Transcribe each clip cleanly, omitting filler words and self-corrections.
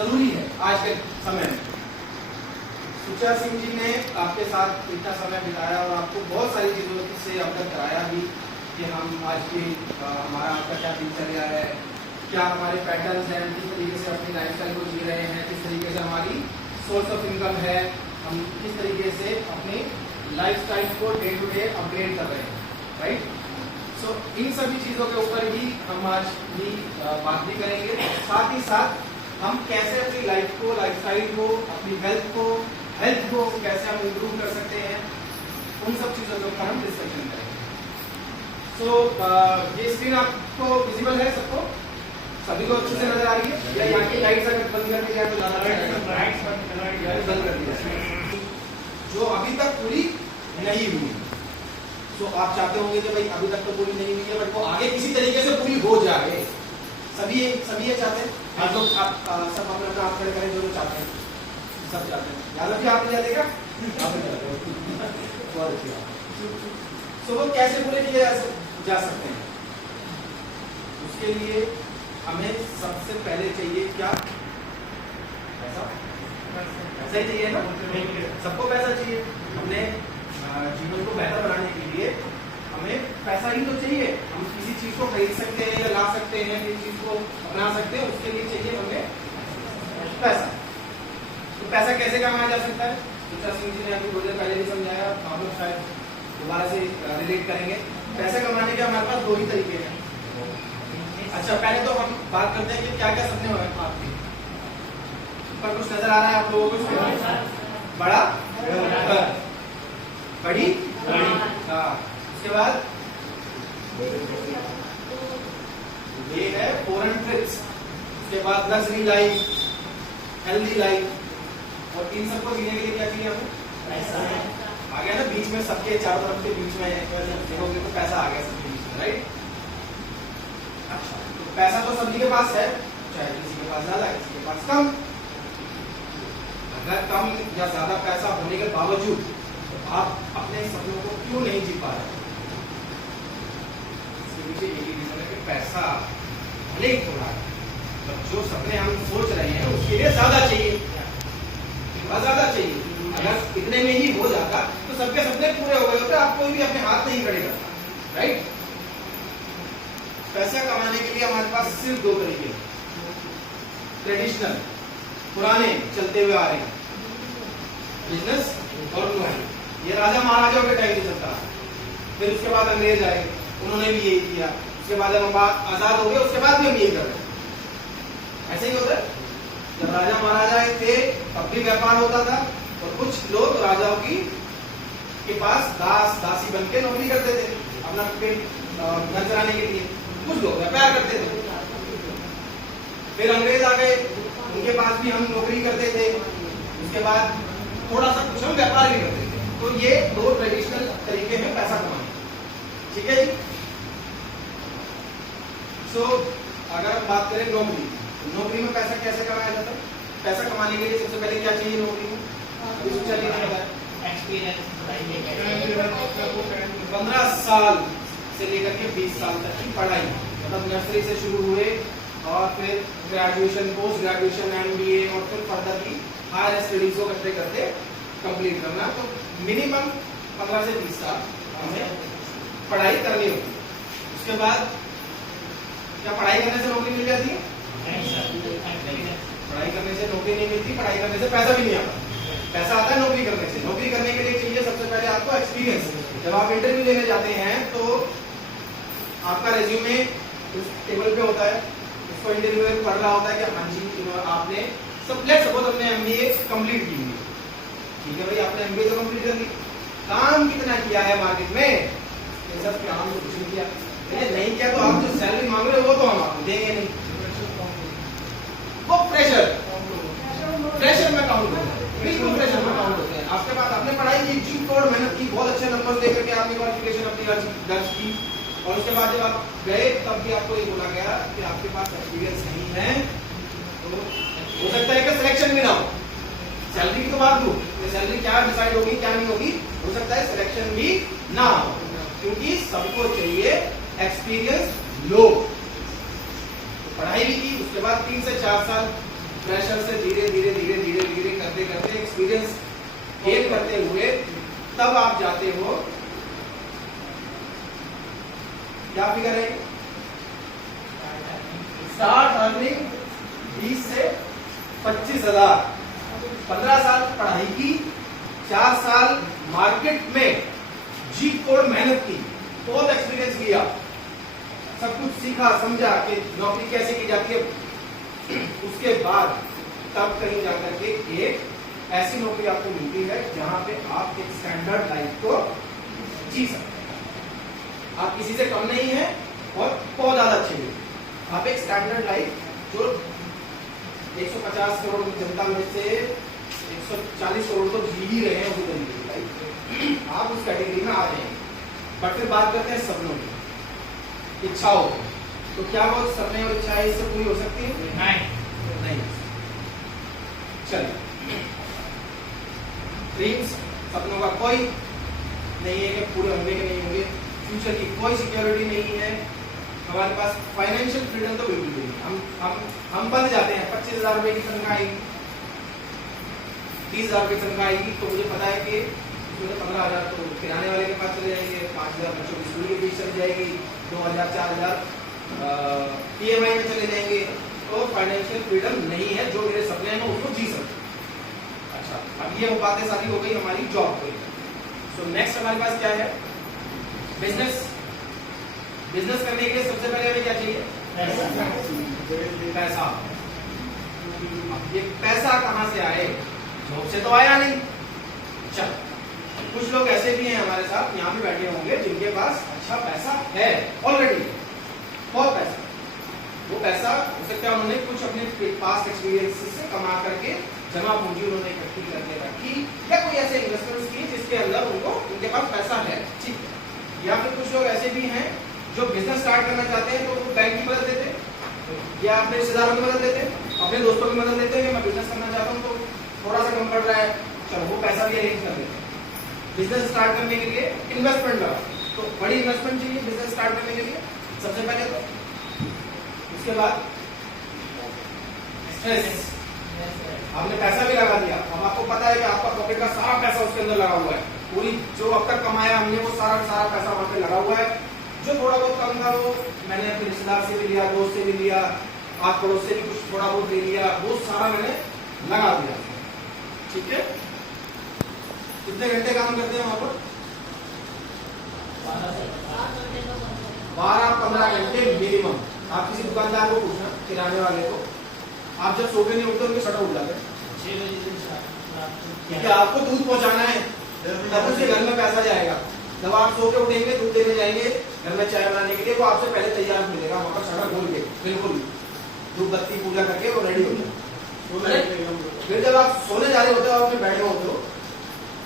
जरूरी है आज के समय में। सुचा सिंह जी ने आपके साथ इतना समय बिताया और आपको बहुत सारी चीज़ों से अवगत कराया भी कि हम आज की हमारा आपका क्या दिनचर्या है, क्या हमारे पैटर्न्स हैं, किस तरीके से अपनी लाइफस्टाइल को जी रहे हैं, किस तरीके से हमारी सोर्स ऑफ इनकम है, हम किस तरीके से अपनी लाइफस्टाइल को डे टू डे अपग्रेड कर रहे हैं, राइट। सो इन सभी चीज़ों के ऊपर ही हम आज भी बात भी करेंगे। साथ ही साथ हम कैसे अपनी लाइफ को, लाइफस्टाइल को, अपनी हेल्थ को कैसे हम इम्प्रूव कर सकते हैं, उन सब चीज़ों के ऊपर हम डिस्कशन करेंगे। सो ये स्क्रीन आपको विजिबल है सबको, सभी को अच्छे से नजर आ रही है या यहाँ की लाइट्स अगर बंद कर दी जाए तो ज़्यादा बंद कर दी जाए जो अभी तक पूरी नहीं हुई। तो आप चाहते होंगे कि भाई अभी तक तो पूरी नहीं हुई है बट वो आगे किसी तरीके से पूरी हो जाए, सभी ये चाहते हैं। आप लोग आप सब अपना हाथ खड़े करें जो चाहते हैं, सब चाहते हैं। यादव जी आप नहीं जाते क्या? बहुत अच्छी बात। तो वो कैसे पूरे किए जा सकते हैं, उसके लिए हमें सबसे पहले चाहिए क्या? पैसा। पैसा ही चाहिए ना, सबको पैसा चाहिए। हमने जीवन को बेहतर बनाने के लिए हमें पैसा ही तो चाहिए। हम किसी चीज को खरीद सकते हैं या ला सकते हैं, किसी चीज को अपना सकते हैं, उसके लिए चाहिए हमें पैसा। तो पैसा कैसे कमाया जा सकता है? सुचा सिंह जी ने अभी थोड़ी देर पहले भी समझाया, आप लोग शायद दोबारा से रिलेट करेंगे। पैसा कमाने के हमारे पास दो ही तरीके हैं। अच्छा, पहले तो हम बात करते हैं कि क्या क्या सपने हैं आपके पर। कुछ नजर आ रहा है आप लोगों को? बड़ा बड़ी हाँ। उसके बाद ये है फॉरेन ट्रिप्स, उसके बाद लग्जरी लाइफ, हेल्दी लाइफ। और इन सबको जीने के लिए क्या चाहिए हमें? पैसा। आ गया ना बीच में, सबके चारों तरफ के बीच में देखोगे तो पैसा आ गया सबके बीच में, राइट। अच्छा, तो पैसा तो सभी के पास है, चाहे किसी के पास ज्यादा किसी के पास कम। अगर कम या ज्यादा पैसा होने के बावजूद आप अपने सपनों को क्यों नहीं जी पा रहे? इसके पीछे एक ही रीजन है कि पैसा भले ही थोड़ा है, तो जो सपने हम सोच रहे हैं उसके लिए ज्यादा चाहिए, ज्यादा चाहिए। अगर इतने में ही हो जाता तो सबके सपने पूरे हो गए होते, आप कोई भी अपने हाथ नहीं खड़े करता, राइट। पैसा कमाने के लिए हमारे पास सिर्फ दो तरीके, ट्रेडिशनल पुराने चलते हुए आ रहे हैं, बिजनेस और लोन। ये राजा महाराजाओं के टाइम से चलता है, फिर उसके बाद अंग्रेज आए, उन्होंने भी यही किया। उसके बाद जब हम आजाद हो गए उसके बाद भी हम यही कर रहे हैं। ऐसे ही होता है, जब राजा महाराजा थे तब भी व्यापार होता था और कुछ लोग राजाओं के पास दास दासी बन के नौकरी करते थे अपना पेट घर चलाने के लिए। कुछ लोग व्यापार करते थे। फिर अंग्रेज आ गए, उनके पास भी हम नौकरी करते थे, उसके बाद थोड़ा सा कुछ हम व्यापार भी करते थे। तो ये दो ट्रेडिशनल तरीके हैं पैसा कमाने, ठीक है जी। सो अगर हम बात करें नौकरी, तो नौकरी में पैसा कैसे कमाया जाता है? पैसा कमाने के लिए सबसे पहले क्या चाहिए नौकरी में? अभी सोचा नहीं बताया, एक्सपीरियंस। 15 साल से लेकर के 20 साल तक की पढ़ाई, मतलब नर्सरी से शुरू हुए और फिर ग्रेजुएशन, पोस्ट ग्रेजुएशन, MBA और फिर फर्दर की हायर स्टडीज को करते करते कंप्लीट करना। तो मिनिमम 15 से 20 साल हमें पढ़ाई करनी होगी। उसके बाद क्या पढ़ाई करने से नौकरी मिल जाती है? पढ़ाई करने से नौकरी नहीं मिलती, पढ़ाई करने से पैसा भी नहीं आता। पैसा आता है नौकरी करने से। नौकरी करने के लिए चाहिए सबसे पहले आपको एक्सपीरियंस। जब आप इंटरव्यू देने जाते हैं तो आपका रेज्यूमे उस टेबल पे होता है, उसको इंटरव्यूअर पढ़ रहा होता है कि हाँ जी आपने सपोज अपने MBA कंप्लीट की हुई, ठीक है भाई, आपने MBA तो कंप्लीट कर ली, काम कितना किया है मार्केट में? सब काम कुछ नहीं किया। नहीं किया तो आप जो सैलरी मांग रहे हो वो तो हम आपको देंगे नहीं। वो फ्रेशर में काउंट होता है, बिल्कुल फ्रेशर में काउंट होते हैं। आपके पास आपने पढ़ाई की, जी कोड मेहनत की, बहुत अच्छे नंबर देकर के आपने क्वालिफिकेशन अपनी दर्ज की और उसके बाद जब आप गए तब भी आपको ये बोला गया कि आपके पास एक्सपीरियंस नहीं है, तो हो सकता है कि सिलेक्शन भी ना हो। सैलरी की तो बात दूं, सैलरी क्या डिसाइड होगी क्या नहीं होगी, हो सकता है सिलेक्शन भी ना हो, क्योंकि सबको चाहिए एक्सपीरियंस लो। पढ़ाई भी की, उसके बाद 3 से 4 साल फ्रेशर से एक्सपीरियंस गेन करते हुए तब आप जाते हो, क्या फिगर है, स्टार्ट अर्निंग 20 से 25,000। 15 साल पढ़ाई की, 4 साल मार्केट में जी तोड़ मेहनत की, बहुत एक्सपीरियंस किया, सब कुछ सीखा समझा कि नौकरी कैसे की जाती है। उसके बाद तब कहीं जाकर के एक ऐसी नौकरी आपको मिलती है जहां पे आप एक स्टैंडर्ड लाइफ को जी सकते हैं। आप किसी से कम नहीं है और बहुत ज्यादा अच्छे नहीं, आप एक स्टैंडर्ड लाइफ जो 150 करोड़ जनता में से 140 करोड़ तो जी ही रहे हैं उसी तरीके की लाइफ, आप उस कैटेगरी में आ जाएंगे। बट फिर बात करते हैं सपनों की, इच्छाओं की। तो क्या वो सपने और इच्छाएं इससे पूरी हो सकती है? नहीं। चलिए, ड्रीम्स, सपनों का कोई नहीं है कि पूरे होंगे कि नहीं होंगे, फ्यूचर की कोई सिक्योरिटी नहीं है, हमारे पास फाइनेंशियल फ्रीडम तो बिल्कुल भी नहीं। हम बंद जाते हैं, 25,000 रुपए की तनख्वाह आएगी, 30,000 रुपए की तनख्वाह आएगी, तो मुझे पता है कि 15,000 तो किराने वाले के पास चले जाएंगे, 5,000 बच्चों की स्कूल की फीस चली जाएगी, 2,000 4,000 PMI में चले जाएंगे। तो फाइनेंशियल फ्रीडम नहीं है, जो मेरे सपने हैं उसको जी सकते। अच्छा, अब ये बातें सारी हो गई हमारी जॉब को। सो नेक्स्ट हमारे पास क्या है, बिजनेस। बिजनेस करने के लिए सबसे पहले हमें क्या चाहिए? पैसा। अब ये पैसा कहां से आए? जॉब से तो आया नहीं। चल, कुछ लोग ऐसे भी हैं हमारे साथ यहाँ पे बैठे होंगे जिनके पास अच्छा पैसा है ऑलरेडी, बहुत पैसा। वो पैसा हो सकता है उन्होंने कुछ अपने पास्ट एक्सपीरियंस से कमा करके जमा पूंजी उन्होंने इकट्ठी करके रखी, या कोई ऐसे इन्वेस्टमेंट्स किए जिसके अंदर उनके पास पैसा है, ठीक है। या फिर कुछ लोग ऐसे भी हैं जो बिजनेस स्टार्ट करना चाहते हैं, तो वो बैंक की मदद लेते हैं या अपने रिश्तेदारों की मदद लेते हैं, अपने दोस्तों की मदद लेते हैं कि मैं बिजनेस करना चाहता हूँ, तो थोड़ा सा कम पड़ रहा है, चलो वो पैसा भी अरेंज कर देते हैं। बिजनेस स्टार्ट करने के लिए इन्वेस्टमेंट लगा, तो बड़ी इन्वेस्टमेंट चाहिए बिजनेस स्टार्ट करने के लिए सबसे पहले तो। उसके बाद स्ट्रेस, आपने पैसा भी लगा दिया, अब आपको पता है कि आपका पॉकेट का सारा पैसा उसके अंदर लगा हुआ है, पूरी जो अब तक कमाया हमने वो सारा पैसा वहां पे लगा हुआ है। जो थोड़ा बहुत कम था वो मैंने अपने रिश्तेदार से भी लिया, दोस्त से भी लिया, आस पड़ोस से भी कुछ थोड़ा बहुत ले लिया, वो सारा मैंने लगा दिया, ठीक है। कितने घंटे काम करते हैं वहां पर? 12-15 घंटे मिनिमम। आप किसी दुकानदार को पूछना, किराने वाले को, आप जब सो के नहीं उठते उनके शटर उठ जाते हैं, ठीक है। आपको दूध पहुंचाना है, तब उसके घर में पैसा जाएगा। जब आप सो के उठेंगे, दूध देने जाएंगे घर में चाय बनाने के लिए, वो आपसे पहले तैयार मिलेगा, वहां पर शटर खोल के बिल्कुल धूप बत्ती पूजा करके वो रेडी हो जाए। फिर जब आप सोने जा रहे होते हो, अपने बैठे होते हो,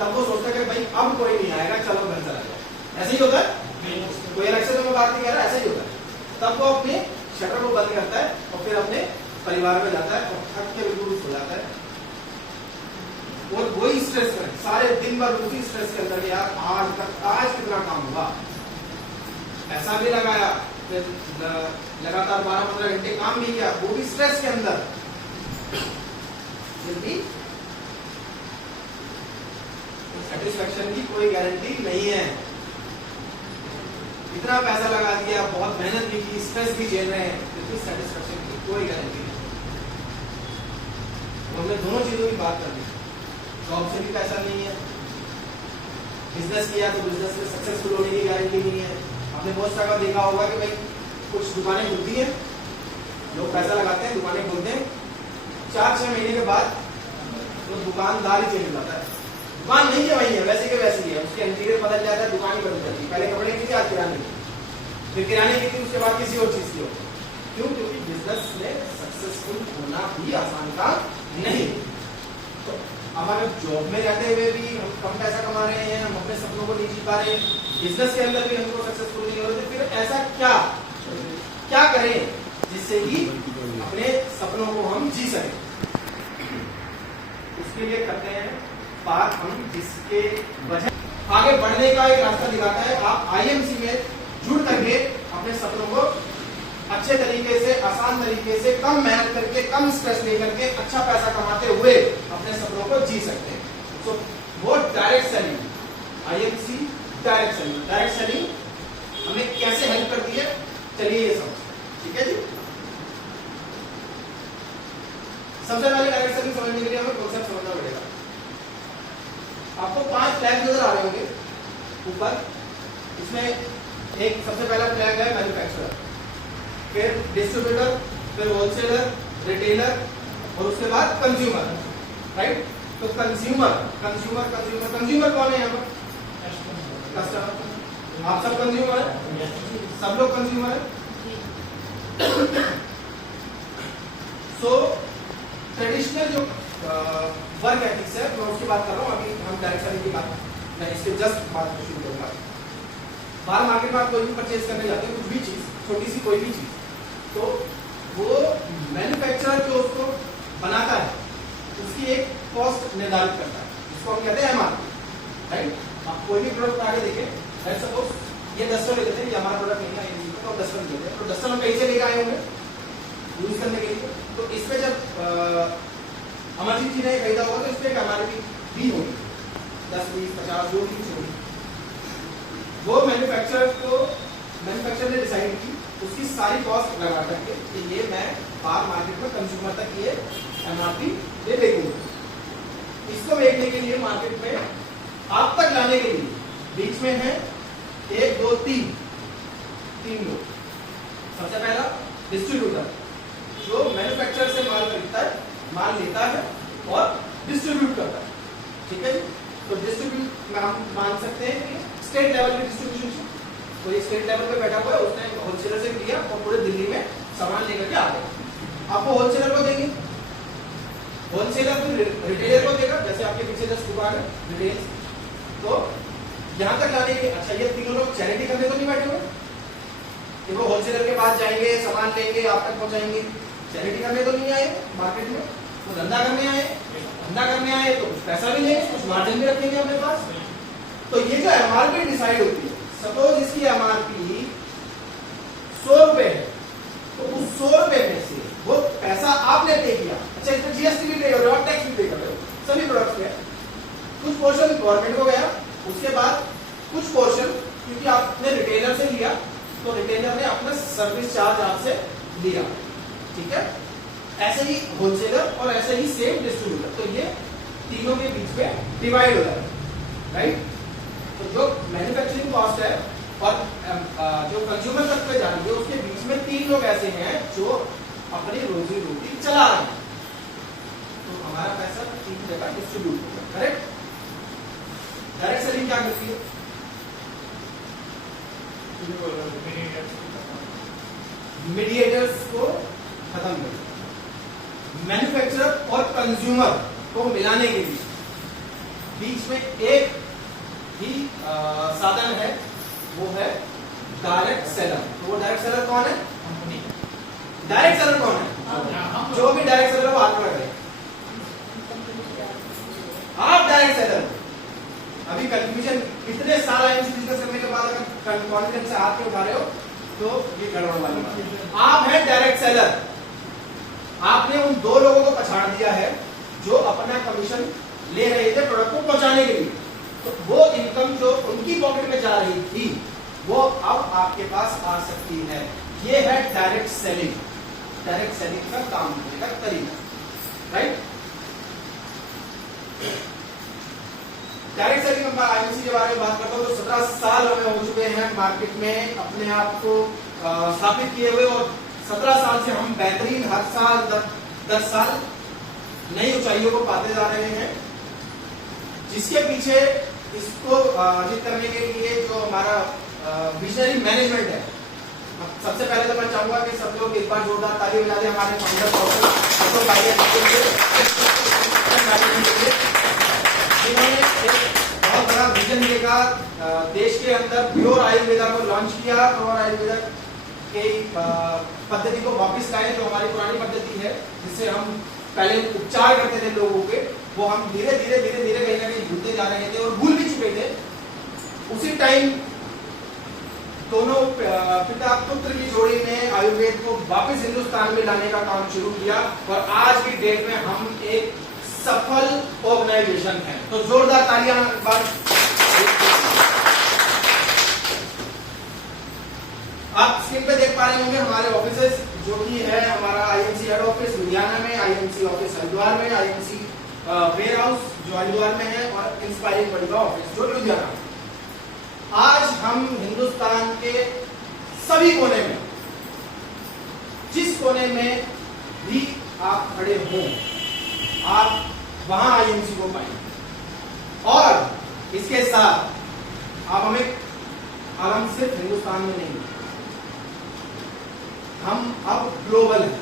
तब वो सोचता है कि भाई अब कोई नहीं आएगा, चलो घर चला जाए। ऐसे ही होता है, कोई अलग से तो मैं बात नहीं कर रहा, ऐसा ही होता है। तब वो अपने शटर को बंद करता है और फिर अपने परिवार में जाता है और थक के बिल्कुल सो जाता है। और वही स्ट्रेस में सारे दिन भर उसी स्ट्रेस के अंदर, यार आज कितना काम हुआ, पैसा भी लगाया, फिर लगातार 12-15 घंटे काम भी किया, वो भी स्ट्रेस के अंदर, फिर भी सेटिस्फेक्शन की कोई गारंटी नहीं है। इतना पैसा लगा दिया, बहुत मेहनत भी की, स्ट्रेस भी झेल रहे हैं, फिर भी सेटिस्फेक्शन की कोई गारंटी नहीं। हमने दोनों चीजों की बात कर दी, जॉब से भी पैसा नहीं है, बिजनेस किया तो बिजनेस में सक्सेसफुल होने की गारंटी नहीं है। आपने बहुत सारा देखा होगा कि भाई कुछ दुकानें खुलती हैं, लोग पैसा लगाते हैं, दुकानें खोलते हैं, 4-6 महीने के बाद तो दुकानदार ही चेंज हो जाता है, दुकान नहीं है वही है, वैसे के वैसे ही है, उसके इंटीरियर बदल जाता है, दुकान ही बदल जाती है। पहले कपड़े की थी, आज किराने की, फिर किराने की थी, उसके बाद किसी और चीज की होती। क्यों? क्योंकि बिजनेस में सक्सेसफुल होना भी आसान काम नहीं। तो अब अगर जॉब में रहते हुए भी हम कम पैसा कमा रहे हैं, हम अपने सपनों को नहीं जी पा रहे, बिजनेस के अंदर भी हमको सक्सेसफुल नहीं हो रहे, फिर ऐसा क्या करें जिससे कि अपने सपनों को हम जी सकें? उसके लिए करते हैं बात हम जिसके वजह आगे बढ़ने का एक रास्ता दिखाता है। आप IMC में जुड़ करके अपने सपनों को अच्छे तरीके से, आसान तरीके से, कम मेहनत करके, कम स्ट्रेस लेकर के, अच्छा पैसा कमाते हुए अपने सपनों को जी सकते हैं। सबसे पहले डायरेक्ट सेलिंग समझने के लिए हमें कॉन्सेप्ट समझना पड़ेगा। आपको 5 फ्लैग नजर आ रहे होंगे ऊपर। इसमें एक सबसे पहला फ्लैग है मैन्युफैक्चरर, फिर डिस्ट्रीब्यूटर, फिर होलसेलर, रिटेलर और उसके बाद कंज्यूमर, राइट। तो कंज्यूमर कंज्यूमर कंज्यूमर कंज्यूमर कौन है यहाँ पर? कस्टमर। आप सब कंज्यूमर है, सब लोग कंज्यूमर है। सो ट्रेडिशनल जो वर्क एथिक्स है मैं उसकी बात कर रहा हूँ। अभी हम डायरेक्ट सेलिंग की बात, मैं इसके जस्ट बात शुरू करूंगा। बाहर मार्केट में आप कोई भी परचेज करने जाते हैं, कुछ भी चीज, छोटी सी कोई भी चीज, तो वो मैन्युफैक्चरर जो उसको बनाता है उसकी एक कॉस्ट निर्धारित करता है, जिसको हम कहते हैं एमआरपी, राइट। आप कोई भी प्रोडक्ट आगे देखें, लेट्स सपोज ये डस्टर ले लेते हैं, ये हमारा प्रोडक्ट नहीं है, ये तो डस्टर लेते हैं। तो डस्टर हम कहीं से लेकर आए होंगे यूज करने के लिए, तो इस पे जब अमरजीत जी ने खरीदा होगा तो इस पे एक एमआरपी भी होगी, 10, 20, 50 जो भी होगी। वो मैन्युफैक्चरर ने डिसाइड की उसकी सारी कॉस्ट लगा करके कि ये मैं बाहर मार्केट में कंज्यूमर तक ये एमआरपी दे बेचूंगा। इसको बेचने के लिए मार्केट में आप तक लाने के लिए बीच में है 1, 2, 3 लोग। सबसे पहला डिस्ट्रीब्यूटर, जो मैन्युफैक्चरर से माल खरीदता है, माल लेता है और डिस्ट्रीब्यूट करता है, ठीक है। तो डिस्ट्रीब्यूट में हम मान सकते हैं कि स्टेट लेवल की डिस्ट्रीब्यूशन, तो ये स्टेट लेवल पे बैठा हुआ है, उसने होलसेलर से लिया और पूरे दिल्ली में सामान लेकर के आ गए। आपको होलसेलर को देंगे, होलसेलर फिर रिटेलर को देगा, जैसे आपके पीछे जस्ट दुकान है रिटेल। तो यहां तक लाने के, अच्छा ये तीनों लोग चैरिटी करने तो नहीं बैठे हुए कि वो होलसेलर के पास जाएंगे, सामान लेंगे, आप तक पहुंचाएंगे। चैरिटी करने तो नहीं आए मार्केट में, वो धंधा करने आए। धंधा करने आए तो कुछ पैसा भी लेंगे, कुछ मार्जिन भी रखेंगे अपने पास। तो ये जो एमआरपी डिसाइड होती है, सपोज इसकी एमआरपी 100 रुपए है, तो उस 100 रुपए में से वो पैसा आपने पे किया, अच्छा इसमें जीएसटी भी पे कर रहे हो, टैक्स भी पे कर रहे हो, सभी प्रोडक्ट्स पे कुछ पोर्शन गवर्नमेंट को गया, उसके बाद कुछ पोर्शन क्योंकि आपने रिटेलर से लिया तो रिटेलर ने अपना सर्विस चार्ज आपसे लिया, ठीक है। ऐसे ही होलसेलर और ऐसे ही सेम डिस्ट्रीब्यूटर, तो ये तीनों के बीच में डिवाइड हो जाता है, राइट। तो जो मैन्युफैक्चरिंग कॉस्ट है और जो कंज्यूमर तक पे जा रही है, उसके बीच में 3 लोग ऐसे हैं जो अपनी रोजी रोटी चला रहे हैं। तो हमारा पैसा 3 जगह डिस्ट्रीब्यूट होगा, करेक्ट। डायरेक्ट सेलिंग क्या करती है? मीडिएटर्स को खत्म कर, मैन्युफैक्चरर और कंज्यूमर को मिलाने के लिए बीच में एक ही साधन है, वो है डायरेक्ट सेलर। तो वो डायरेक्ट सेलर कौन है? डायरेक्ट सेलर कौन है? जो भी डायरेक्ट सेलर वो हाथ में रखे, आप डायरेक्ट सेलर। अभी कंफ्यूजन, इतने सारा डिस्कस करने के बाद अगर कॉन्फिडेंस से हाथ में उठा रहे हो तो ये गड़बड़ वाली बात है। आप है डायरेक्ट सेलर, आपने उन 2 लोगों को पछाड़ दिया है जो अपना कमीशन ले रहे थे प्रोडक्ट को पहुंचाने के लिए। तो वो इनकम जो उनकी पॉकेट में जा रही थी वो अब आपके पास आ सकती है। ये है डायरेक्ट सेलिंग। डायरेक्ट सेलिंग का काम करने का तरीका, राइट। डायरेक्ट सेलिंग का आईएमसी के बारे में बात करता हूं तो 17 साल हमें हो चुके हैं मार्केट में अपने आप को स्थापित किए हुए, और 17 साल से हम बेहतरीन हर साल 10 साल नई ऊंचाइयों को पाते जा रहे हैं। जिसके पीछे इसको अर्जित करने के लिए जो हमारा विजनरी मैनेजमेंट है, सबसे पहले तो मैं चाहूंगा कि सब लोग एक बार जोरदार ताली बजा दें हमारे फाउंडर जिन्होंने एक बहुत बड़ा विजन लेकर देश के अंदर प्योर आयुर्वेदा को लॉन्च किया। प्योर आयुर्वेदा के पद्धति को वापस लाए, जो हमारी पुरानी पद्धति है जिससे हम पहले उपचार करते थे लोगों के, वो हम धीरे धीरे कहीं ना कहीं भूलते जा रहे थे और भूल भी चुके थे। उसी टाइम दोनों पिता पुत्र की जोड़ी ने आयुर्वेद को वापस हिंदुस्तान में लाने का काम शुरू किया, और आज की डेट में हम एक सफल ऑर्गेनाइजेशन है। तो जोरदार तालियां। आप स्क्रीन पे देख पा रहे होंगे हमारे ऑफिसेस जो कि है हमारा आईएमसी हेड ऑफिस लुधियाना में, आईएमसी ऑफिस हरिद्वार में, आईएमसी वेयर हाउस जो हरिद्वार में है और इंस्पायरिंग बड़ी का ऑफिस जो लुधियाना में। आज हम हिंदुस्तान के सभी कोने में, जिस कोने में भी आप खड़े हों, आप वहां आईएमसी को पाएंगे। और इसके साथ अब हम सिर्फ हिंदुस्तान में नहीं, हम अब ग्लोबल हैं।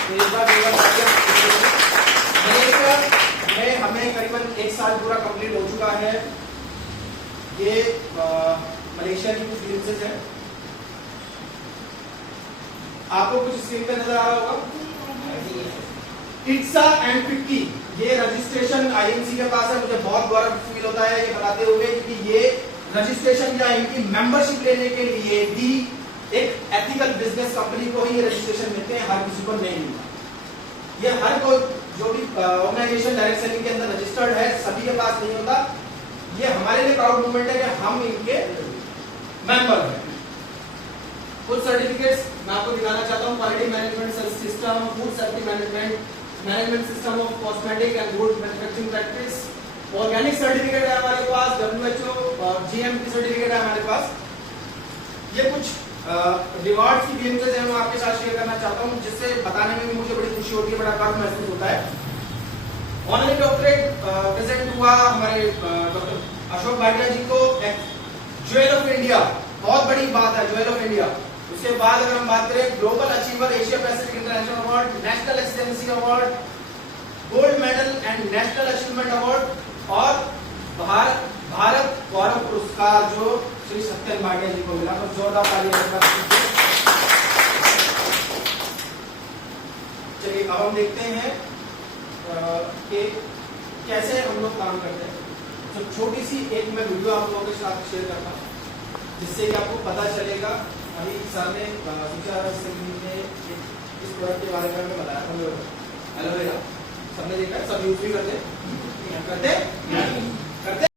तो एक बार में हमें करीबन 1 साल पूरा कंप्लीट हो चुका है। ये मलेशिया की कुछ glimpses है, आपको कुछ स्क्रीन पे नजर आ रहा होगा। इट्सा एंड फिक्की, ये रजिस्ट्रेशन आईएमसी के पास है। मुझे बहुत गौरव फील होता है ये बताते हुए कि ये रजिस्ट्रेशन या इनकी मेंबरशिप लेने के लिए भी एक एथिकल बिजनेस कंपनी को ही ये रजिस्ट्रेशन मिलते हैं, हर किसी को नहीं मिलता। ये हर कोई जो भी ऑर्गेनाइजेशन डायरेक्ट सेलिंग के अंदर रजिस्टर्ड है सभी के पास नहीं होता। ये हमारे लिए प्राउड मोमेंट है कि हम इनके मेंबर हैं। कुछ सर्टिफिकेट्स मैं आपको दिखाना चाहता हूँ। Quality management system, food safety management system of cosmetic and good manufacturing practice, organic certificate है हमारे पास, WHO GMP सर्टिफिकेट है हमारे पास। ये कुछ रिवार्ड्स की glimpses है, मैं आपके साथ शेयर करना चाहता हूँ, जिससे बताने में भी मुझे बड़ी खुशी होती है, बड़ा गर्व महसूस होता है। ऑनरी डॉक्टरेट प्रेजेंट हुआ हमारे डॉक्टर अशोक भाटिया जी को, ज्वेल ऑफ इंडिया, बहुत बड़ी बात है ज्वेल ऑफ इंडिया। उसके बाद अगर हम बात करें global achiever Asia Pacific international award, national excellency award, gold medal and national achievement award और भारत गौरव पुरस्कार जो श्री सत्यन भाटिया जी को मिला। तो जोरदार तालियां। चलिए अब हम देखते हैं कि कैसे हम लोग काम करते हैं। तो छोटी सी एक मैं वीडियो आप लोगों के साथ शेयर करता हूँ, जिससे कि आपको पता चलेगा। अभी सर ने इस प्रोडक्ट के बारे में बताया था, एलोवेरा सबने देखा, सब यूज भी करते हैं।